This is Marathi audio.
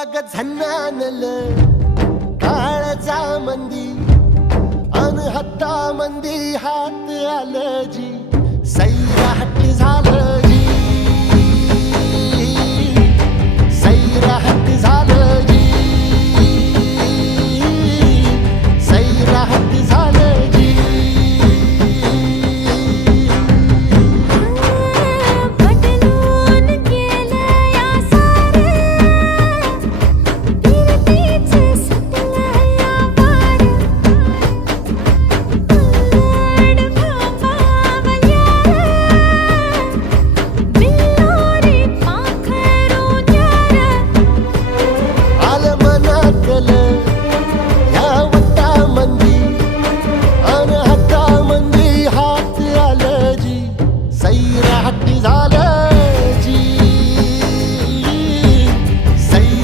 अग झन्नानल काळजा मंदी अन हत्ता मंदी हात आलं जी सैराट झालं जी सैराट